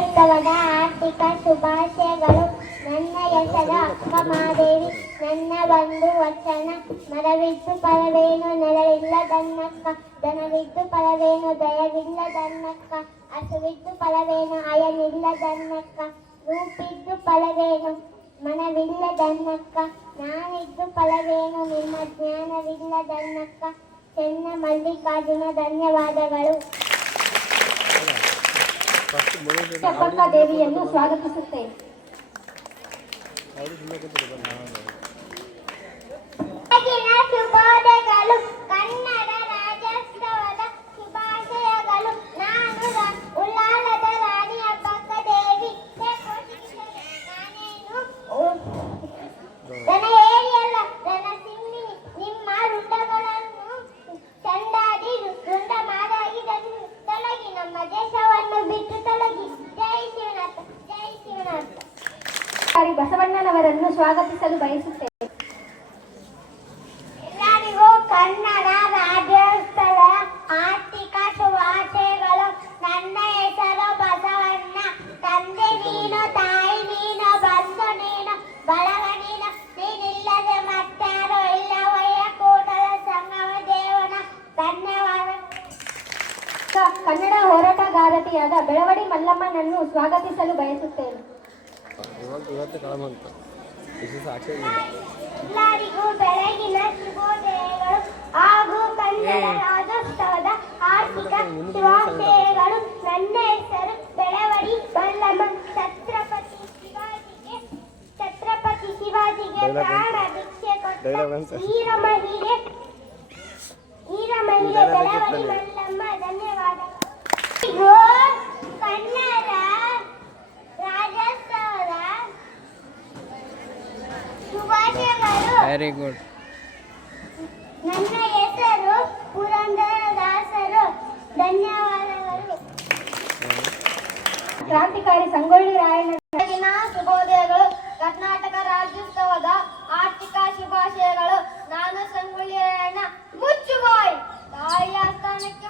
ಉತ್ಸವದ ಆರ್ಥಿಕ ಶುಭಾಶಯಗಳು. ನನ್ನ ಹೆಸರು ಅಕ್ಕಮಾದೇವಿ. ನನ್ನ ಒಂದು ವಚನ: ಮರವಿದ್ದು ಫಲವೇನು ನೆರಳಿಲ್ಲದನ್ನಕ್ಕ, ದನವಿದ್ದು ಫಲವೇನು ದಯವಿಲ್ಲದನ್ನಕ್ಕ, ಹಸುವಿದ್ದು ಫಲವೇನು ಅಯನಿಲ್ಲದನ್ನಕ್ಕ, ರೂಪಿದ್ದು ಫಲವೇನು ಮನವಿಲ್ಲದನ್ನಕ್ಕ, ನಾನಿದ್ದು ಫಲವೇನು ನಿಮ್ಮ ಜ್ಞಾನವಿಲ್ಲದನ್ನಕ್ಕ. ಚೆನ್ನ ಮಲ್ಲಿಕಾರ್ಜುನ. ಧನ್ಯವಾದಗಳು. ಚಪ್ಪಕ್ಕ ದೇವಿಯನ್ನು ಸ್ವಾಗತಿಸುತ್ತೇನೆ. ಶುಭೋದಯಗಳು. ಕನ್ನಡ ರಾಜ್ಯೋತ್ಸವದ ಶುಭಾಶಯಗಳು. ನಾನು ಉಳ್ಳಾಲದ ರಾಣಿ ಅಬ್ಬಕ್ಕ ದೇವಿ. ದನ ಏರಿಯಲ್ಲ, ದನ ಸಿಂಹಿಣಿ. ನಿಮ್ಮ ರುಂಡಗಳನ್ನು ಚಂದಾಡಿ ರುಂಡ ಮಾದಾಗಿ ತೊಲಗಿ, ನಮ್ಮ ದೇಶವನ್ನು ಬಿಟ್ಟು ತೊಲಗಿ. ಜೈ ಶಿವನಾಥ, ಜೈ ಶಿವನಾಥ. ಬಸವಣ್ಣನವರನ್ನು ಸ್ವಾಗತಿಸಲು ಬಯಸುತ್ತೇನೆ. ಎಲ್ಲರಿಗೂ ಕನ್ನಡ ರಾಜ್ಯೋತ್ಸವ ಆರ್ಥಿಕ ಶುಭಾಶಯಗಳು. ನನ್ನ ಹೆಸರು ಬಸವಣ್ಣ. ತಂದೆ ನೀನು, ತಾಯಿ ನೀನು, ಬಂಧು ನೀನು, ಬಳಗ ನೀನು. ನೀನಿಲ್ಲದೆ ಮತ್ತಾರು ಇಲ್ಲವಯ್ಯ, ಕೂಡಲ ಸಂಗಮ ದೇವನ. ಧನ್ಯವಾದ. ಕನ್ನಡ ಹೋರಾಟಗಾರತಿಯಾದ ಬೆಳವಡಿ ಮಲ್ಲಮ್ಮನನ್ನು ಸ್ವಾಗತಿಸಲು ಬಯಸುತ್ತೇನೆ. ಎಲ್ಲರಿಗೂ ಬೆಳಗಿನ ಶುಭೋದಯಗಳು ಹಾಗೂ ಕನ್ನಡ ರಾಜ್ಯೋತ್ಸವದ ಆರ್ಥಿಕ ಶುಭಾಶಯಗಳು. ನನ್ನ ಹೆಸರು ಬೆಳವಡಿ ಮಲ್ಲಮ್ಮ. ಛತ್ರಪತಿ ಶಿವಾಜಿಗೆ ಪ್ರಾಣ ಭಿಕ್ಷೆ ಕೊಟ್ಟ ವೀರಮಹಿಳೆ ಬೆಳವಡಿ ಮಲ್ಲಮ್ಮ. ಧನ್ಯವಾದಗಳು. ಕನ್ನಡ ರಾಜ್ಯೋತ್ಸವದ ಶುಭಾಶಯಗಳು. Very good. ನನ್ನ ಹೆಸರು ಪುರಂದರದಾಸರು. ಧನ್ಯವಾದಗಳು. ಕ್ರಾಂತಿಕಾರಿ ಸಂಗೊಳ್ಳಿ ರಾಯಣ್ಣ. ಶುಭೋದಯಗಳು. ಕರ್ನಾಟಕ ರಾಜ್ಯೋತ್ಸವದ ಆರ್ಥಿಕ ಶುಭಾಶಯಗಳು. ನಾನು ಸಂಗೊಳ್ಳಿ ರಾಯಣ್ಣ. ಮುಚ್ಚುಬಾಯ್. ತಾಯಿಯ ಸ್ಥಾನಕ್ಕೆ